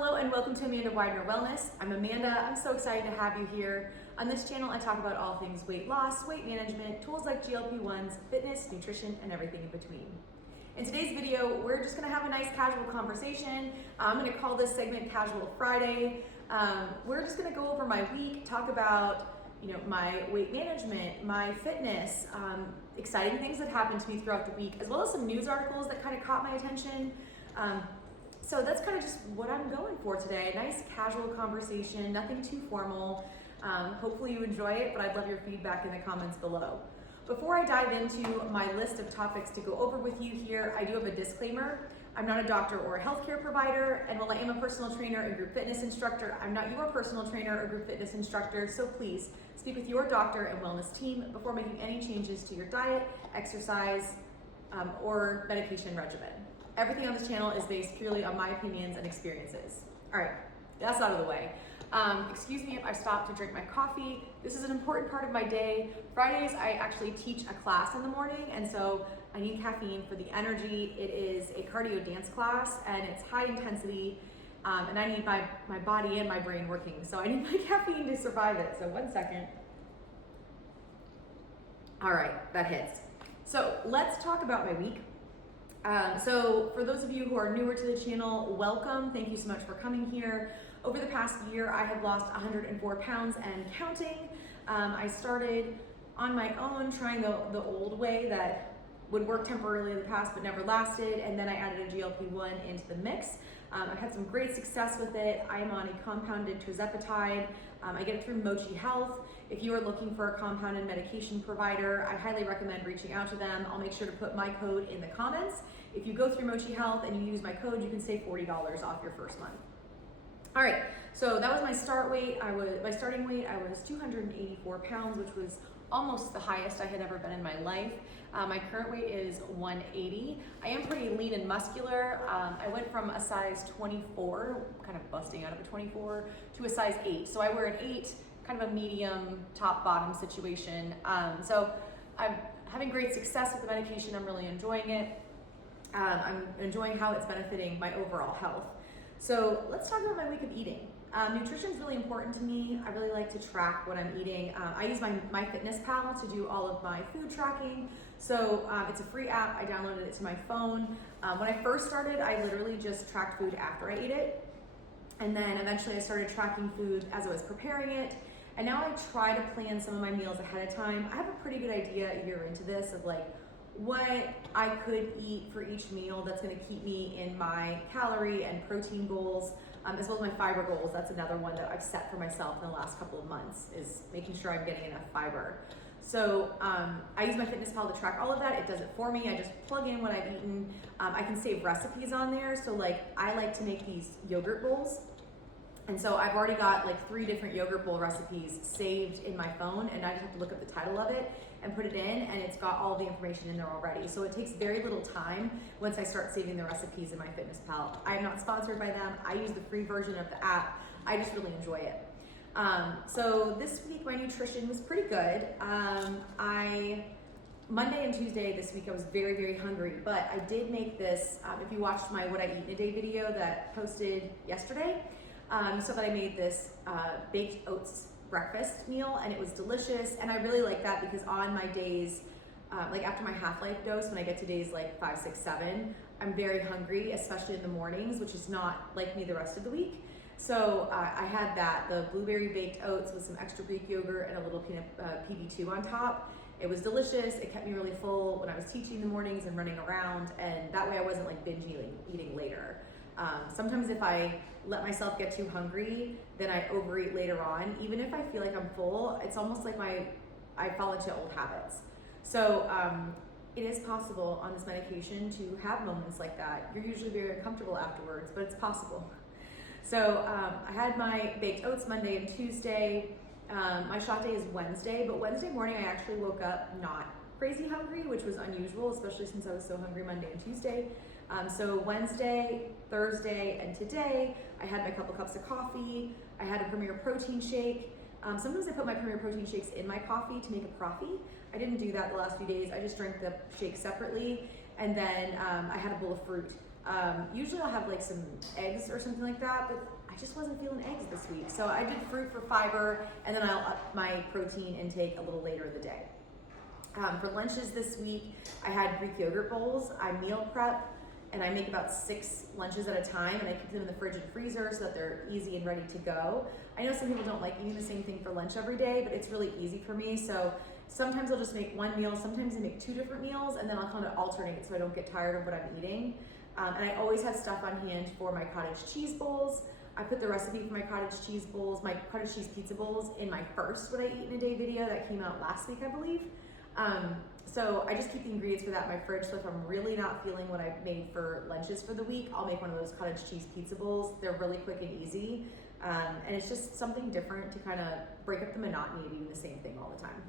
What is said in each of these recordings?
Hello and welcome to Amanda Widener Wellness. I'm Amanda. I'm so excited to have you here. On this channel, I talk about all things weight loss, weight management, tools like GLP1s, fitness, nutrition, and everything in between. In today's video, we're just gonna have a nice casual conversation. I'm gonna call this segment Causal Friday. We're just gonna go over my week, talk about my weight management, my fitness, exciting things that happened to me throughout the week, as well as some news articles that kind of caught my attention. So that's kind of just what I'm going for today. A nice casual conversation, nothing too formal. Hopefully you enjoy it, but I'd love your feedback in the comments below. Before I dive into my list of topics to go over with you here, I do have a disclaimer. I'm not a doctor or a healthcare provider, and while I am a personal trainer and group fitness instructor, I'm not your personal trainer or group fitness instructor, so please speak with your doctor and wellness team before making any changes to your diet, exercise, or medication regimen. Everything on this channel is based purely on my opinions and experiences. All right, that's out of the way. Excuse me if I stop to drink my coffee. This is an important part of my day. Fridays, I actually teach a class in the morning, and so I need caffeine for the energy. It is a cardio dance class, and it's high intensity, and I need my body and my brain working, so I need my caffeine to survive it. So 1 second. All right, that hits. So let's talk about my week. So for those of you who are newer to the channel, welcome. Thank you so much for coming here. Over the past year, I have lost 104 pounds and counting. I started on my own trying the old way that would work temporarily in the past but never lasted, and then I added a GLP-1 into the mix. I've had some great success with it. I am on a compounded tirzepatide. I get it through Mochi Health. If you are looking for a compounded medication provider, I highly recommend reaching out to them. I'll make sure to put my code in the comments. If you go through Mochi Health and you use my code, you can save $40 off your first month. All right, so that was my start weight. My starting weight, I was 284 pounds, which was almost the highest I had ever been in my life. My current weight is 180. I am pretty lean and muscular. I went from a size 24, kind of busting out of a 24, to a size 8. So I wear an 8, kind of a medium top-bottom situation. So I'm having great success with the medication. I'm really enjoying it. I'm enjoying how it's benefiting my overall health. So let's talk about my week of eating. Nutrition is really important to me. I really like to track what I'm eating. I use my Fitness Pal to do all of my food tracking. So it's a free app. I downloaded it to my phone. When I first started, I literally just tracked food after I ate it. And then eventually I started tracking food as I was preparing it. And now I try to plan some of my meals ahead of time. I have a pretty good idea a year into this of like what I could eat for each meal that's gonna keep me in my calorie and protein goals, as well as my fiber goals. That's another one that I've set for myself in the last couple of months, is making sure I'm getting enough fiber. So I use my Fitness Pal to track all of that. It does it for me. I just plug in what I've eaten. I can save recipes on there. So like I like to make these yogurt bowls. And so I've already got like 3 different yogurt bowl recipes saved in my phone, and I just have to look up the title of it and put it in, and it's got all the information in there already. So it takes very little time once I start saving the recipes in my Fitness Pal. I am not sponsored by them. I use the free version of the app. I just really enjoy it. So this week my nutrition was pretty good. Monday and Tuesday this week I was very, very hungry, but I did make this, if you watched my What I Eat in a Day video that posted yesterday, you saw that I made this baked oats breakfast meal, and it was delicious. And I really like that because on my days, like after my half-life dose, when I get to days like 5, 6, 7, I'm very hungry, especially in the mornings, which is not like me the rest of the week. So I had that, the blueberry baked oats with some extra Greek yogurt and a little peanut PB2 on top. It was delicious. It kept me really full when I was teaching in the mornings and running around, and that way I wasn't like binge eating later. Sometimes if I let myself get too hungry, then I overeat later on. Even if I feel like I'm full, it's almost like I fall into old habits. So it is possible on this medication to have moments like that. You're usually very uncomfortable afterwards, but it's possible. So I had my baked oats Monday and Tuesday. My shot day is Wednesday, but Wednesday morning I actually woke up not crazy hungry, which was unusual, especially since I was so hungry Monday and Tuesday. So Wednesday, Thursday, and today, I had my couple cups of coffee. I had a Premier protein shake. Sometimes I put my Premier protein shakes in my coffee to make a proffee. I didn't do that the last few days. I just drank the shake separately. And then I had a bowl of fruit. Usually I'll have like some eggs or something like that, but I just wasn't feeling eggs this week. So I did fruit for fiber, and then I'll up my protein intake a little later in the day. For lunches this week, I had Greek yogurt bowls. I meal prep, and I make about 6 lunches at a time, and I keep them in the fridge and freezer so that they're easy and ready to go. I know some people don't like eating the same thing for lunch every day, but it's really easy for me. So sometimes I'll just make one meal, sometimes I make 2 different meals, and then I'll kind of alternate so I don't get tired of what I'm eating. And I always have stuff on hand for my cottage cheese bowls. I put the recipe for my cottage cheese bowls, my cottage cheese pizza bowls, in my first What I Eat in a Day video that came out last week, I believe. So I just keep the ingredients for that in my fridge, so if I'm really not feeling what I've made for lunches for the week, I'll make one of those cottage cheese pizza bowls. They're really quick and easy, and it's just something different to kind of break up the monotony of eating the same thing all the time.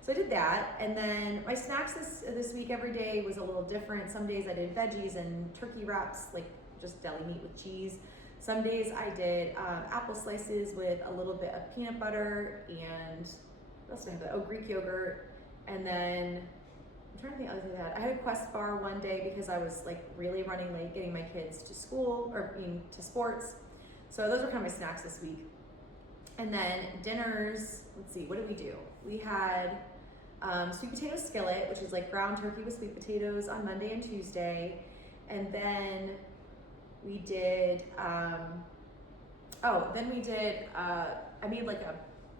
So I did that, and then my snacks this week every day was a little different. Some days I did veggies and turkey wraps, like just deli meat with cheese. Some days I did apple slices with a little bit of peanut butter and, what else did I have? Oh, Greek yogurt. And then, I'm trying to think other than that. I had a Quest bar one day because I was like really running late getting my kids to school, or to sports. So those were kind of my snacks this week. And then dinners, let's see, what did we do? We had sweet potato skillet, which is like ground turkey with sweet potatoes on Monday and Tuesday. And then we did, I made like a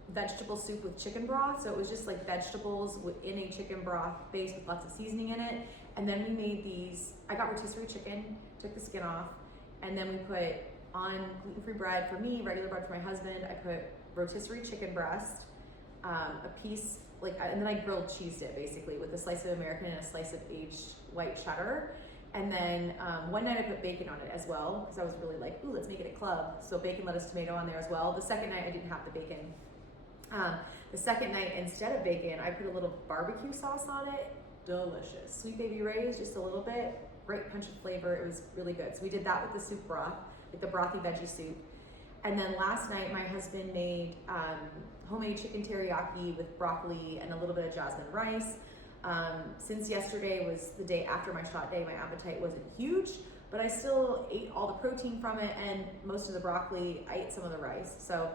vegetable soup with chicken broth. So it was just like vegetables in a chicken broth base with lots of seasoning in it. And then we made these, I got rotisserie chicken, took the skin off, and then we put on gluten-free bread for me, regular bread for my husband. I put rotisserie chicken breast, a piece, and then I grilled cheesed it basically with a slice of American and a slice of aged white cheddar. And then one night I put bacon on it as well, because I was really like, ooh, let's make it a club. So bacon, lettuce, tomato on there as well. The second night I didn't have the bacon. The second night, instead of bacon, I put a little barbecue sauce on it. Delicious. Sweet Baby Ray's, just a little bit. Great punch of flavor. It was really good. So we did that with the soup broth, like the brothy veggie soup. And then last night, my husband made homemade chicken teriyaki with broccoli and a little bit of jasmine rice. Since yesterday was the day after my shot day, my appetite wasn't huge, but I still ate all the protein from it and most of the broccoli. I ate some of the rice. So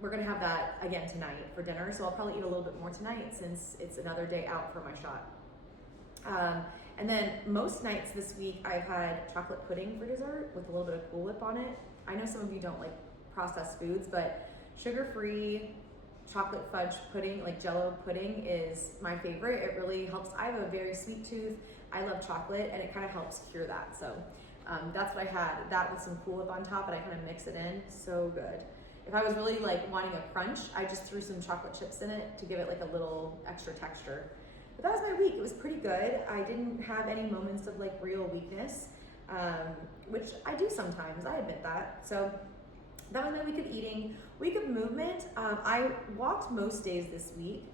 we're gonna have that again tonight for dinner. So I'll probably eat a little bit more tonight since it's another day out for my shot. And then most nights this week I've had chocolate pudding for dessert with a little bit of Cool Whip on it. I know some of you don't like processed foods, but sugar-free chocolate fudge pudding, like Jello pudding, is my favorite. It really helps. I have a very sweet tooth. I love chocolate, and it kind of helps cure that. So that's what I had. That with some Cool Whip on top, and I kind of mix it in. So good. If I was really like wanting a crunch, I just threw some chocolate chips in it to give it like a little extra texture. But that was my week. It was pretty good. I didn't have any moments of like real weakness, which I do sometimes. I admit that. So that was my week of eating. Week of movement. I walked most days this week.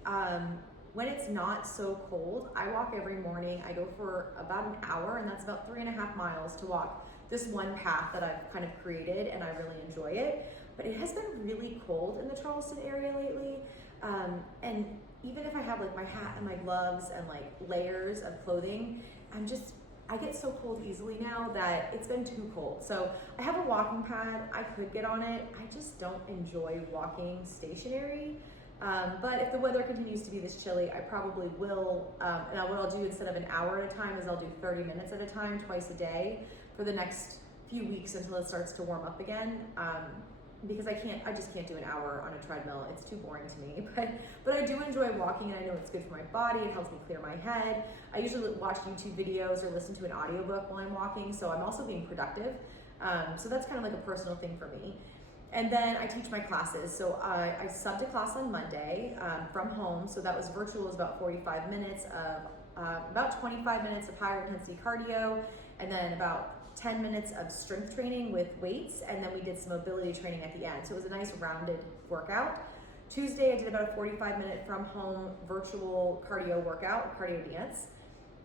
When it's not so cold, I walk every morning. I go for about an hour, and that's about 3.5 miles to walk this one path that I've kind of created, and I really enjoy it. But it has been really cold in the Charleston area lately. And even if I have like my hat and my gloves and like layers of clothing, I get so cold easily now that it's been too cold. So I have a walking pad. I could get on it. I just don't enjoy walking stationary. But if the weather continues to be this chilly, I probably will. And what I'll do instead of an hour at a time is I'll do 30 minutes at a time, twice a day for the next few weeks until it starts to warm up again. Because I just can't do an hour on a treadmill. It's too boring to me. But I do enjoy walking, and I know it's good for my body. It helps me clear my head. I usually watch YouTube videos or listen to an audiobook while I'm walking, so I'm also being productive. So that's kind of like a personal thing for me. And then I teach my classes. So I subbed a class on Monday from home. So that was virtual. It was about 45 minutes of, about 25 minutes of higher intensity cardio, and then about 10 minutes of strength training with weights, and then we did some mobility training at the end. So it was a nice rounded workout. Tuesday, I did about a 45-minute from home virtual cardio workout, cardio dance.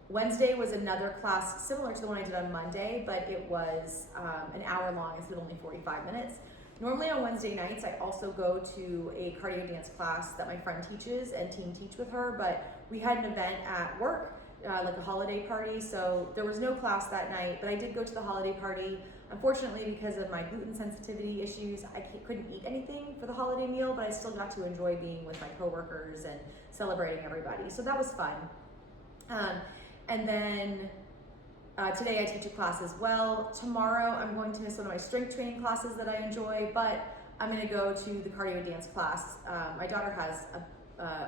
Wednesday was another class similar to the one I did on Monday, but it was an hour long instead of only 45 minutes. Normally on Wednesday nights, I also go to a cardio dance class that my friend teaches and team teach with her, but we had an event at work like a holiday party, so there was no class that night, but I did go to the holiday party. Unfortunately, because of my gluten sensitivity issues, I couldn't eat anything for the holiday meal, but I still got to enjoy being with my coworkers and celebrating everybody. So that was fun. And then today I teach a class as well. Tomorrow I'm going to miss one of my strength training classes that I enjoy, but I'm going to go to the cardio dance class. My daughter has a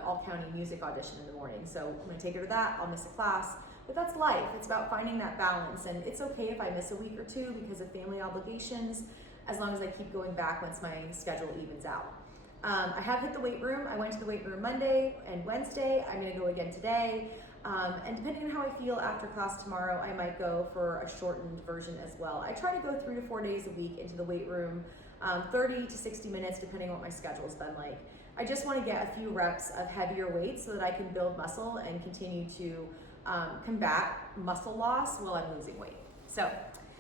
all-county music audition in the morning, so I'm going to take her to that. I'll miss a class, but that's life. It's about finding that balance, and it's okay if I miss a week or two because of family obligations, as long as I keep going back once my schedule evens out. I have hit the weight room. I went to the weight room Monday and Wednesday. I'm going to go again today. And depending on how I feel after class tomorrow, I might go for a shortened version as well. I try to go 3 to 4 days a week into the weight room, 30 to 60 minutes, depending on what my schedule's been like. I just want to get a few reps of heavier weights so that I can build muscle and continue to combat muscle loss while I'm losing weight. So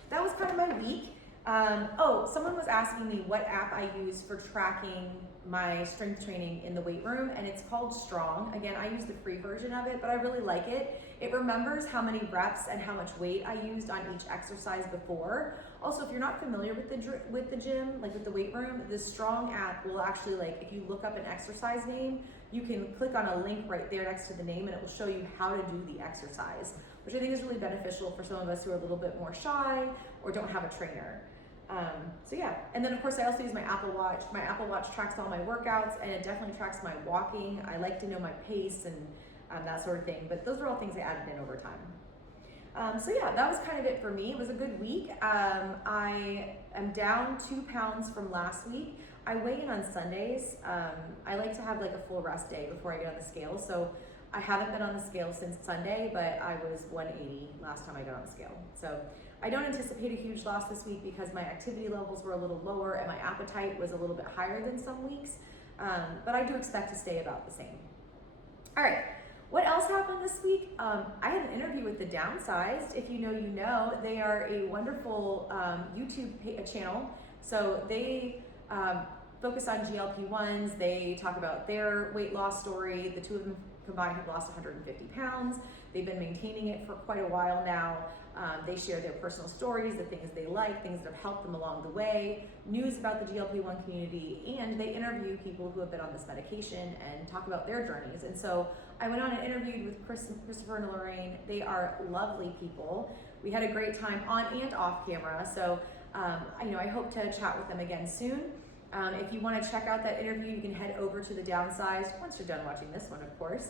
that was kind of my week. Someone was asking me what app I use for tracking my strength training in the weight room, and it's called Strong. Again, I use the free version of it, but I really like it. It remembers how many reps and how much weight I used on each exercise before. Also, if you're not familiar with the gym, like with the weight room, the Strong app will actually, like, if you look up an exercise name, you can click on a link right there next to the name and it will show you how to do the exercise, which I think is really beneficial for some of us who are a little bit more shy or don't have a trainer. And then of course I also use my Apple Watch. My Apple Watch tracks all my workouts and it definitely tracks my walking. I like to know my pace and that sort of thing, but those are all things I added in over time. That was kind of it for me. It was a good week. I am down 2 pounds from last week. I weigh in on Sundays. I like to have like a full rest day before I get on the scale. So I haven't been on the scale since Sunday, but I was 180 last time I got on the scale. So I don't anticipate a huge loss this week because my activity levels were a little lower and my appetite was a little bit higher than some weeks. But I do expect to stay about the same. All right, what else happened this week? I had an interview with The Downsized. If you know, you know. They are a wonderful YouTube channel. So they focus on GLP1s. They talk about their weight loss story. The two of them combined have lost 150 pounds. They've been maintaining it for quite a while now. They share their personal stories, the things they like, things that have helped them along the way, news about the GLP-1 community, and they interview people who have been on this medication and talk about their journeys. And so I went on and interviewed with Christopher and Lorraine. They are lovely people. We had a great time on and off camera. So I hope to chat with them again soon. If you want to check out that interview, you can head over to The Downsized once you're done watching this one, of course.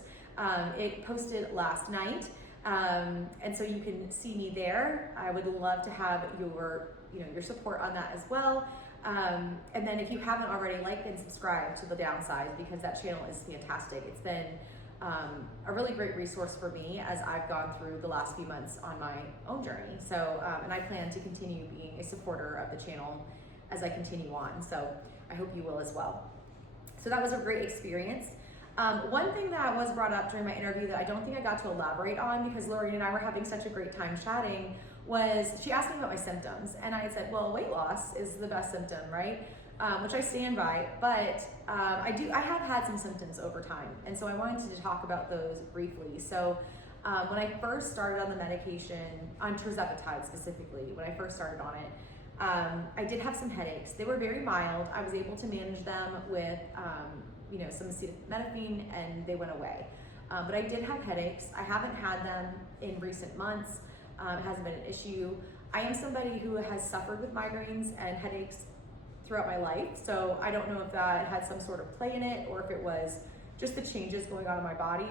It posted last night. And so you can see me there. I would love to have your support on that as well. And then if you haven't already, like and subscribe to The Downside because that channel is fantastic. It's been a really great resource for me as I've gone through the last few months on my own journey. So, and I plan to continue being a supporter of the channel as I continue on. So I hope you will as well. So that was a great experience. One thing that was brought up during my interview that I don't think I got to elaborate on because Lorraine and I were having such a great time chatting was she asked me about my symptoms, and I said, well, weight loss is the best symptom, right? Which I stand by, but I have had some symptoms over time, and so I wanted to talk about those briefly. So when I first started on the medication, on tirzepatide specifically, when I first started on it, I did have some headaches. They were very mild. I was able to manage them with some acetaminophen, and they went away. But I did have headaches. I haven't had them in recent months. It hasn't been an issue. I am somebody who has suffered with migraines and headaches throughout my life, so I don't know if that had some sort of play in it or if it was just the changes going on in my body,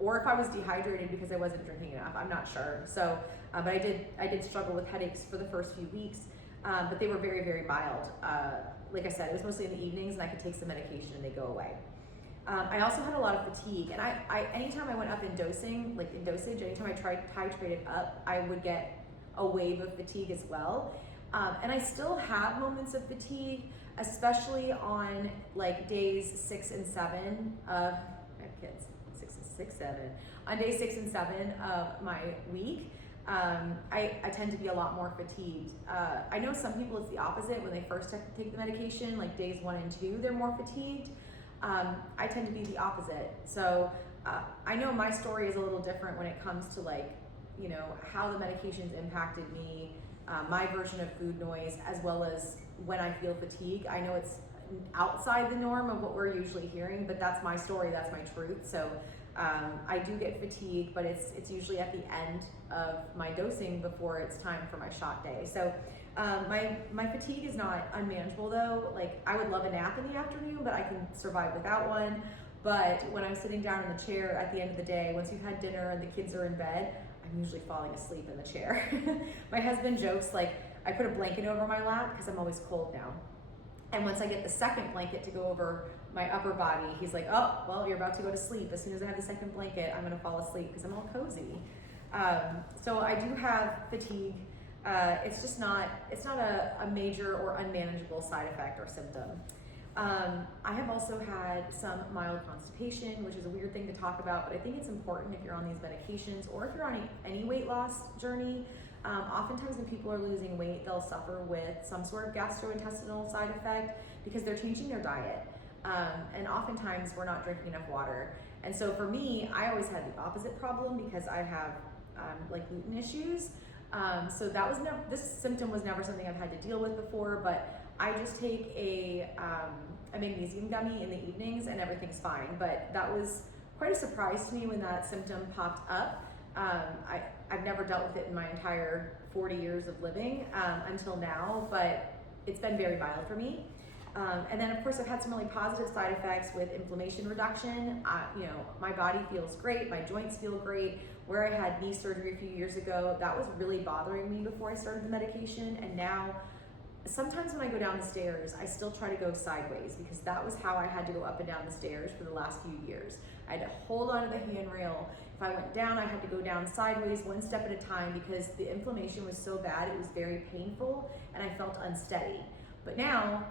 or if I was dehydrated because I wasn't drinking enough. I'm not sure. So, but I did struggle with headaches for the first few weeks, but they were very, very mild. Like I said, it was mostly in the evenings, and I could take some medication and they go away. I also had a lot of fatigue, and I anytime I went up in dosage, anytime I titrated up, I would get a wave of fatigue as well. And I still have moments of fatigue, especially on like days 6 and 7 of, I have kids, 6, 7. On day 6 and 7 of my week, I tend to be a lot more fatigued. I know some people it's the opposite. When they first take the medication, like days 1 and 2, they're more fatigued. I tend to be the opposite. So I know my story is a little different when it comes to like, you know, how the medications impacted me, my version of food noise, as well as when I feel fatigue. I know it's outside the norm of what we're usually hearing, but that's my story, that's my truth. So I do get fatigue, but it's usually at the end of my dosing before it's time for my shot day. So my fatigue is not unmanageable though. Like, I would love a nap in the afternoon, but I can survive without one. But when I'm sitting down in the chair at the end of the day, once you've had dinner and the kids are in bed, I'm usually falling asleep in the chair. My husband jokes, like, I put a blanket over my lap because I'm always cold now. And once I get the second blanket to go over my upper body, he's like, oh, well, you're about to go to sleep. As soon as I have the second blanket, I'm gonna fall asleep because I'm all cozy. So I do have fatigue. It's just not, it's not a major or unmanageable side effect or symptom. I have also had some mild constipation, which is a weird thing to talk about, but I think it's important if you're on these medications or if you're on any weight loss journey. Oftentimes when people are losing weight, they'll suffer with some sort of gastrointestinal side effect because they're changing their diet. And oftentimes we're not drinking enough water. And so for me, I always had the opposite problem because I have like gluten issues. So that was never, this symptom was never something I've had to deal with before, but I just take a magnesium gummy in the evenings and everything's fine. But that was quite a surprise to me when that symptom popped up. I've never dealt with it in my entire 40 years of living until now, but it's been very mild for me. And then of course I've had some really positive side effects with inflammation reduction. You know, my body feels great, my joints feel great. Where I had knee surgery a few years ago, that was really bothering me before I started the medication, and now sometimes when I go down the stairs, I still try to go sideways because that was how I had to go up and down the stairs for the last few years. I had to hold onto the handrail. If I went down, I had to go down sideways one step at a time because the inflammation was so bad, it was very painful and I felt unsteady. But now,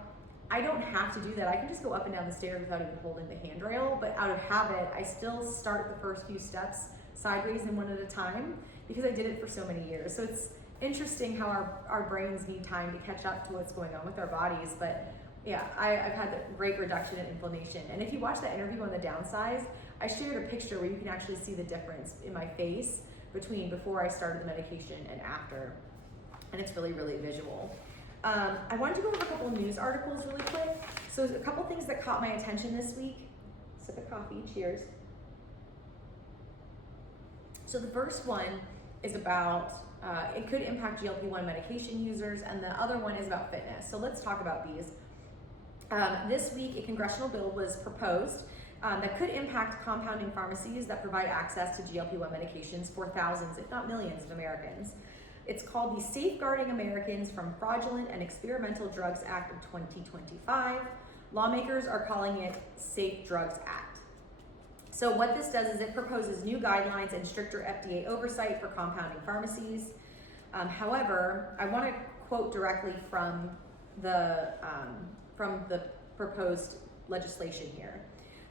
I don't have to do that. I can just go up and down the stairs without even holding the handrail, but out of habit, I still start the first few steps sideways and one at a time because I did it for so many years. So it's interesting how our brains need time to catch up to what's going on with our bodies. But yeah, I've had a great reduction in inflammation. And if you watch that interview on the downsize, I shared a picture where you can actually see the difference in my face between before I started the medication and after. And it's really, really visual. I wanted to go over a couple of news articles really quick. So a couple things that caught my attention this week. Sip of coffee, cheers. So the first one is about, it could impact GLP-1 medication users, and the other one is about fitness. So let's talk about these. This week, a congressional bill was proposed that could impact compounding pharmacies that provide access to GLP-1 medications for thousands, if not millions, of Americans. It's called the Safeguarding Americans from Fraudulent and Experimental Drugs Act of 2025. Lawmakers are calling it Safe Drugs Act. So what this does is it proposes new guidelines and stricter FDA oversight for compounding pharmacies. However, I want to quote directly from the proposed legislation here.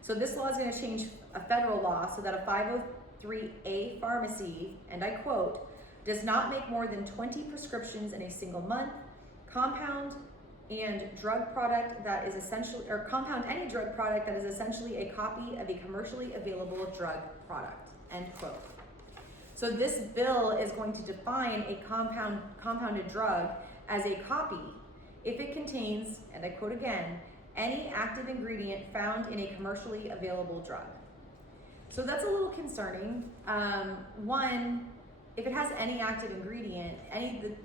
So this law is going to change a federal law so that a 503A pharmacy, and I quote, does not make more than 20 prescriptions in a single month, compound and drug product that is essentially, or compound any drug product that is essentially a copy of a commercially available drug product, end quote. So this bill is going to define a compounded drug as a copy if it contains, and I quote again, any active ingredient found in a commercially available drug. So that's a little concerning. One, if it has any active ingredient,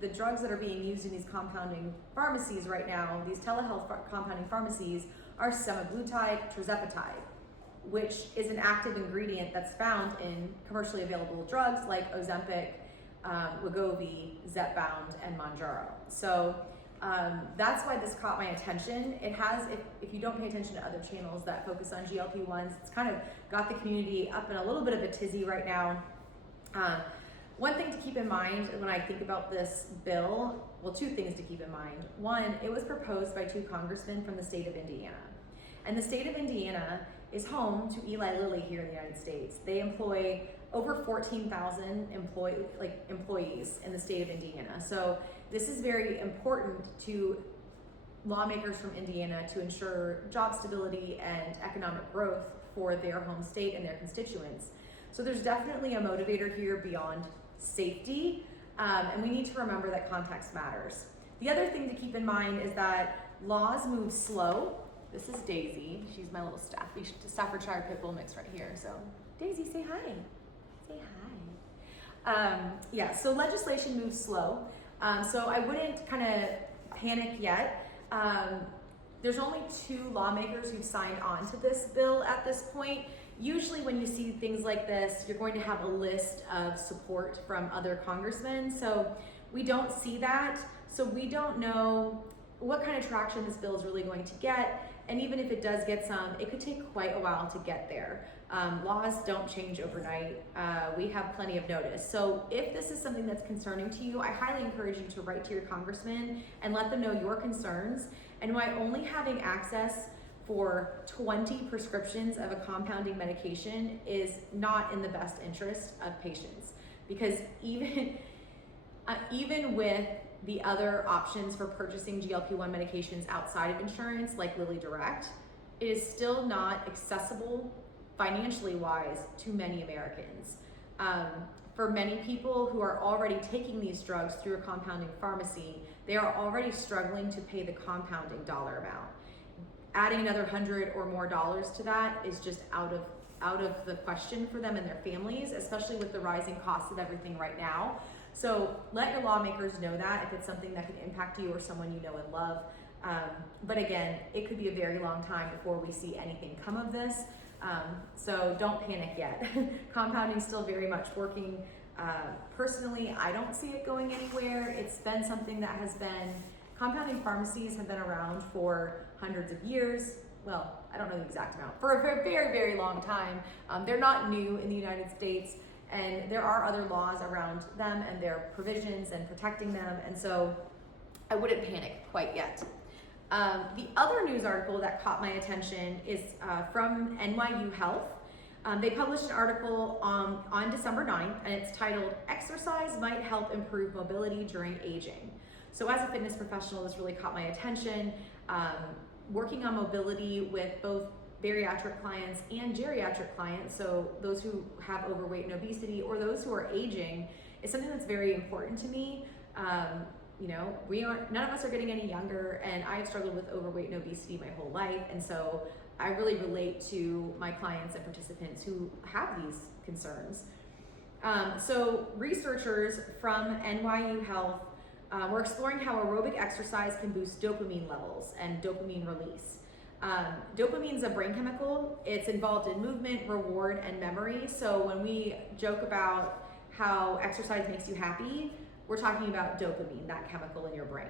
the drugs that are being used in these compounding pharmacies right now, these telehealth compounding pharmacies, are semaglutide, tirzepatide, which is an active ingredient that's found in commercially available drugs like Ozempic, Wegovy, Zepbound, and Mounjaro. So that's why this caught my attention. It has, if you don't pay attention to other channels that focus on GLP-1s, it's kind of got the community up in a little bit of a tizzy right now. One thing to keep in mind when I think about this bill, well, two things to keep in mind. One, it was proposed by two congressmen from the state of Indiana. And the state of Indiana is home to Eli Lilly here in the United States. They employ over 14,000 employees in the state of Indiana. So this is very important to lawmakers from Indiana to ensure job stability and economic growth for their home state and their constituents. So there's definitely a motivator here beyond safety, and we need to remember that context matters. The other thing to keep in mind is that laws move slow. This is Daisy. She's my little Staffordshire Pit Bull mix right here. So Daisy, say hi. Say hi. Yeah, so legislation moves slow. So I wouldn't kind of panic yet. There's only 2 lawmakers who've signed on to this bill at this point. Usually when you see things like this, you're going to have a list of support from other congressmen. So we don't see that. So we don't know what kind of traction this bill is really going to get. And even if it does get some, it could take quite a while to get there. Laws don't change overnight. We have plenty of notice. So if this is something that's concerning to you, I highly encourage you to write to your congressman and let them know your concerns and why only having access for 20 prescriptions of a compounding medication is not in the best interest of patients. Because even with the other options for purchasing GLP-1 medications outside of insurance, like Lilly Direct, it is still not accessible financially wise to many Americans. For many people who are already taking these drugs through a compounding pharmacy, they are already struggling to pay the compounding dollar amount. Adding another $100 or more to that is just out of the question for them and their families, especially with the rising costs of everything right now. So let your lawmakers know that if it's something that can impact you or someone you know and love. But again, it could be a very long time before we see anything come of this. So don't panic yet. Compounding is still very much working. Personally, I don't see it going anywhere. It's been something that has been, compounding pharmacies have been around for hundreds of years. Well, I don't know the exact amount, for a very, very, very long time. They're not new in the United States. And there are other laws around them and their provisions and protecting them. And so I wouldn't panic quite yet. The other news article that caught my attention is from NYU Health. They published an article on December 9th, and it's titled, "Exercise Might Help Improve Mobility During Aging." So as a fitness professional, this really caught my attention. Working on mobility with both bariatric clients and geriatric clients, so those who have overweight and obesity or those who are aging, is something that's very important to me. None of us are getting any younger, and I have struggled with overweight and obesity my whole life, and so I really relate to my clients and participants who have these concerns. So researchers from NYU Health were exploring how aerobic exercise can boost dopamine levels and dopamine release. Dopamine is a brain chemical. It's involved in movement, reward, and memory. So when we joke about how exercise makes you happy, we're talking about dopamine, that chemical in your brain.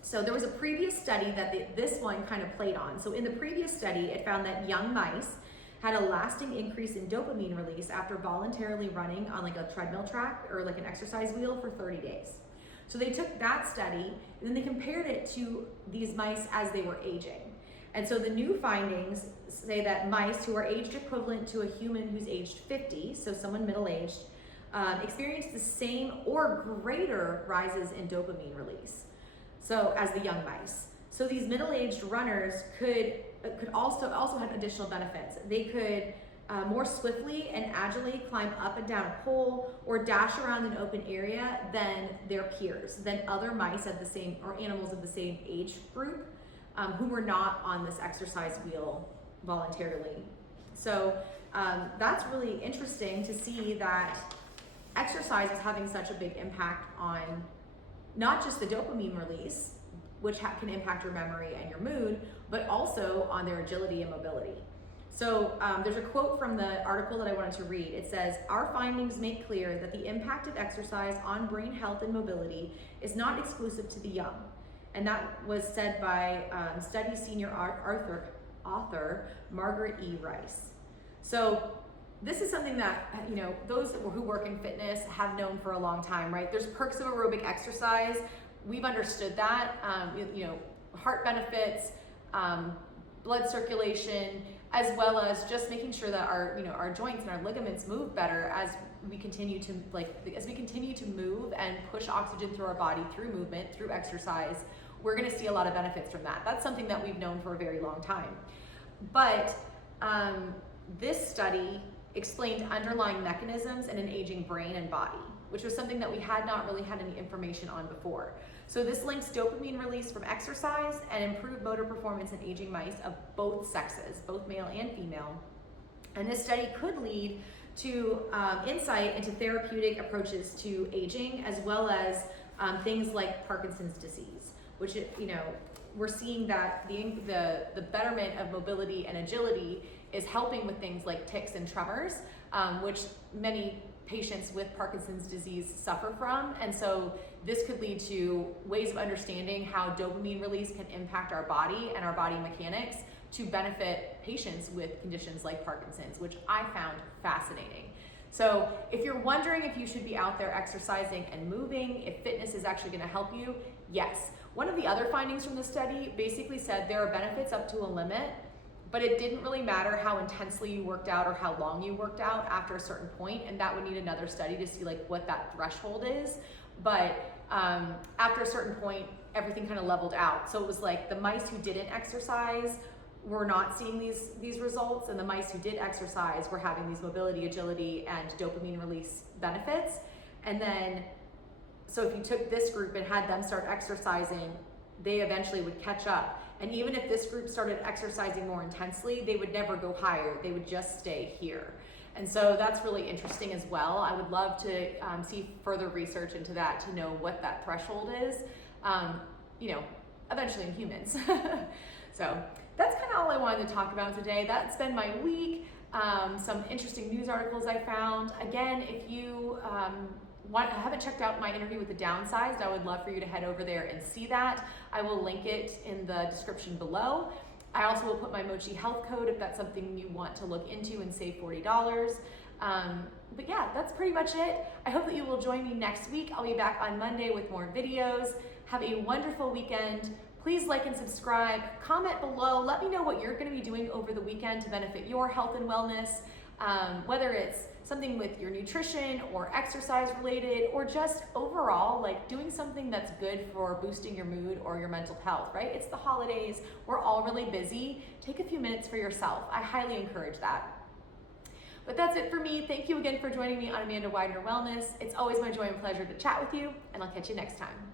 So there was a previous study that this one kind of played on. So in the previous study, it found that young mice had a lasting increase in dopamine release after voluntarily running on like a treadmill track or like an exercise wheel for 30 days. So they took that study and then they compared it to these mice as they were aging. And so the new findings say that mice who are aged equivalent to a human who's aged 50, so someone middle-aged, experience the same or greater rises in dopamine release, so as the young mice. So these middle-aged runners could also have additional benefits. They could more swiftly and agilely climb up and down a pole or dash around an open area than their peers, than other mice of the same or animals of the same age group who were not on this exercise wheel voluntarily. So that's really interesting to see that exercise is having such a big impact on not just the dopamine release, which can impact your memory and your mood, but also on their agility and mobility. So there's a quote from the article that I wanted to read. It says, "Our findings make clear that the impact of exercise on brain health and mobility is not exclusive to the young." And that was said by study senior author Margaret E. Rice. So this is something that, those who work in fitness have known for a long time, right? There's perks of aerobic exercise. We've understood that, heart benefits, blood circulation, as well as just making sure that our joints and our ligaments move better as we continue to move and push oxygen through our body through movement, through exercise. We're going to see a lot of benefits from that. That's something that we've known for a very long time. But this study explained underlying mechanisms in an aging brain and body, which was something that we had not really had any information on before. So this links dopamine release from exercise and improved motor performance in aging mice of both sexes, both male and female. And this study could lead to insight into therapeutic approaches to aging, as well as things like Parkinson's disease, which, we're seeing that the betterment of mobility and agility is helping with things like tics and tremors, which many patients with Parkinson's disease suffer from. And so this could lead to ways of understanding how dopamine release can impact our body and our body mechanics to benefit patients with conditions like Parkinson's, which I found fascinating. So if you're wondering if you should be out there exercising and moving, if fitness is actually going to help you, yes. One of the other findings from the study basically said there are benefits up to a limit, but it didn't really matter how intensely you worked out or how long you worked out after a certain point, and that would need another study to see like what that threshold is. But after a certain point, everything kind of leveled out. So it was like the mice who didn't exercise were not seeing these results, and the mice who did exercise were having these mobility, agility, and dopamine release benefits. And then, so if you took this group and had them start exercising, they eventually would catch up. And even if this group started exercising more intensely, they would never go higher. They would just stay here. And so that's really interesting as well. I would love to see further research into that to know what that threshold is, eventually in humans. So that's kind of all I wanted to talk about today. That's been my week. Some interesting news articles I found. Again, if you haven't checked out my interview with the Downsized, I would love for you to head over there and see that. I will link it in the description below. I also will put my Mochi Health code if that's something you want to look into and save $40. But yeah, that's pretty much it. I hope that you will join me next week. I'll be back on Monday with more videos. Have a wonderful weekend. Please like and subscribe, comment below, let me know what you're gonna be doing over the weekend to benefit your health and wellness, whether it's something with your nutrition or exercise related, or just overall, like doing something that's good for boosting your mood or your mental health, right? It's the holidays, we're all really busy. Take a few minutes for yourself. I highly encourage that. But that's it for me. Thank you again for joining me on Amanda Widener Wellness. It's always my joy and pleasure to chat with you, and I'll catch you next time.